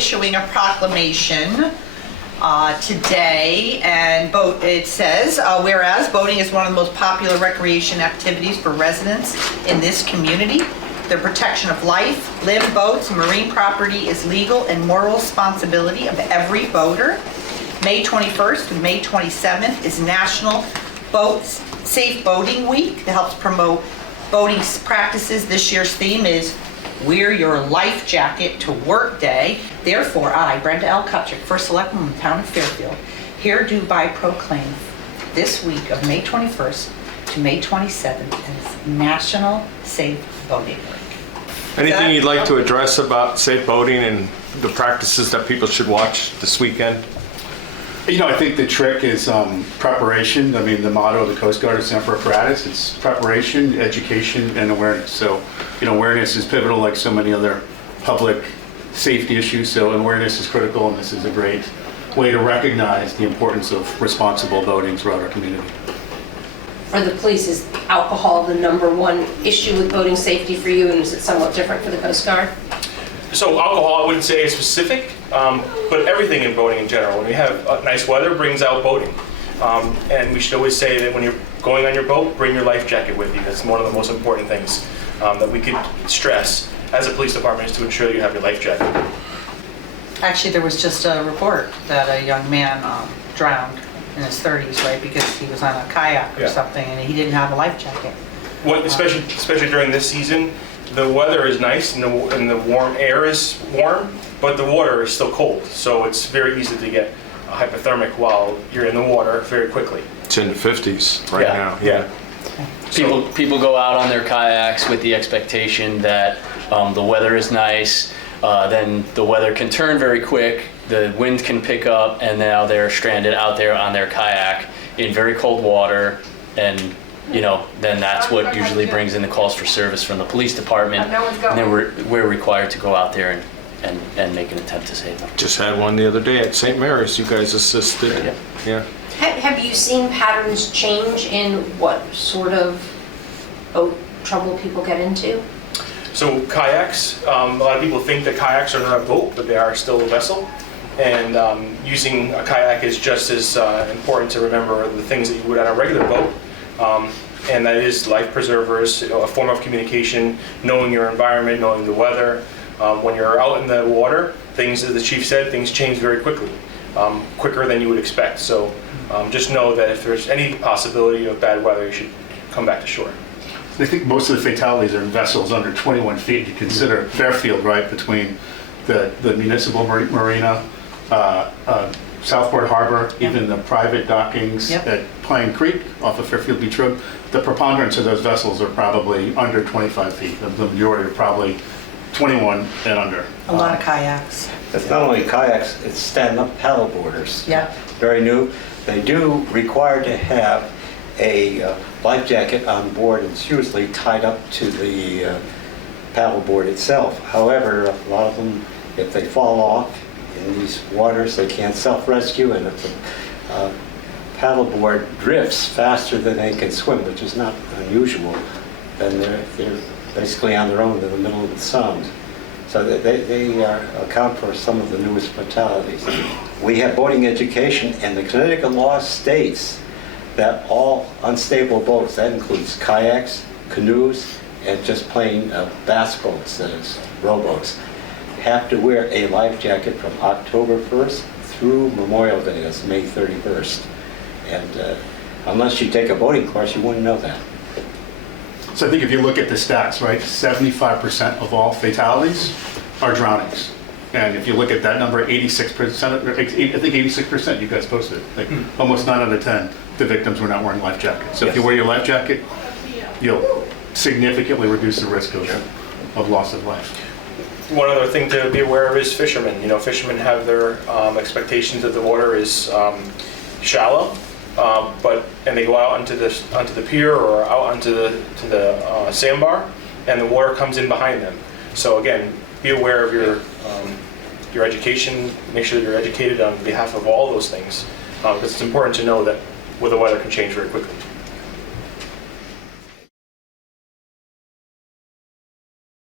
issuing a proclamation today, and it says, whereas boating is one of the most popular recreation activities for residents in this community, the protection of life, limb, boats, and marine property is legal and moral responsibility of every boater. May 21st and May 27th is National Safe Boating Week that helps promote boating practices. This year's theme is Wear Your Life Jacket to Work Day. Therefore, I, Brenda L. Kupchik, First Selectwoman of the Town of Fairfield, hereby proclaim this week of May 21st to May 27th as National Safe Boating Week. Anything you'd like to address about safe boating and the practices that people should watch this weekend? You know, I think the trick is preparation. I mean, the motto of the Coast Guard is Semper Paratus. It's preparation, education, and awareness. So, you know, awareness is pivotal like so many other public safety issues. So awareness is critical, and this is a great way to recognize the importance of responsible boating throughout our community. For the police, is alcohol the #1 issue with boating safety for you, and is it somewhat different for the Coast Guard? So alcohol, I wouldn't say is specific, but everything in boating in general. When we have nice weather, brings out boating. And we should always say that when you're going on your boat, bring your life jacket with you. That's one of the most important things that we could stress as a police department, is to ensure that you have your life jacket. Actually, there was just a report that a young man drowned in his 30s, right, because he was on a kayak or something, and he didn't have a life jacket. Especially during this season, the weather is nice and the warm air is warm, but the water is still cold. So it's very easy to get hypothermic while you're in the water very quickly. It's in the 50s right now. Yeah. People go out on their kayaks with the expectation that the weather is nice, then the weather can turn very quick, the wind can pick up, and now they're stranded out there on their kayak in very cold water, and then that's what usually brings in the calls for service from the police department, and then we're required to go out there and make an attempt to save them. Just had one the other day at St. Mary's. You guys assisted. Yeah. Have you seen patterns change in what sort of boat trouble people get into? So kayaks, a lot of people think that kayaks are not a boat, but they are still a vessel. And using a kayak is just as important to remember the things that you would on a regular boat. And that is life preservers, a form of communication, knowing your environment, knowing the weather. When you're out in the water, things, as the chief said, things change very quickly, quicker than you would expect. So just know that if there's any possibility of bad weather, you should come back to shore. I think most of the fatalities are in vessels under 21 feet. You consider Fairfield, right, between the municipal marina, Southport Harbor, even the private dockings at Pine Creek off of Fairfield Beach Road. The preponderance of those vessels are probably under 25 feet. The majority are probably 21 and under. A lot of kayaks. It's not only kayaks, it's stand-up paddleboarders. Yeah. Very new. They do require to have a life jacket on board. It's usually tied up to the paddleboard itself. However, a lot of them, if they fall off in these waters, they can't self-rescue, and if the paddleboard drifts faster than they can swim, which is not unusual, then they're basically on their own in the middle of the Sound. So they account for some of the newest fatalities. We have boating education, and the Connecticut law states that all unstable boats, that includes kayaks, canoes, and just plain bass boats, that is, rowboats, have to wear a life jacket from October 1st through Memorial Day, that's May 31st. And unless you take a boating course, you wouldn't know that. So I think if you look at the stats, right, 75% of all fatalities are drownings. And if you look at that number, 86%, I think 86% you guys posted, like almost 9 out of 10, the victims were not wearing life jackets. So if you wear your life jacket, you'll significantly reduce the risk of loss of life. One other thing to be aware of is fishermen. Fishermen have their expectations that the water is shallow, and they go out onto the pier or out onto the sandbar, and the water comes in behind them. So again, be aware of your education. Make sure that you're educated on behalf of all those things, because it's important to know that the weather can change very quickly.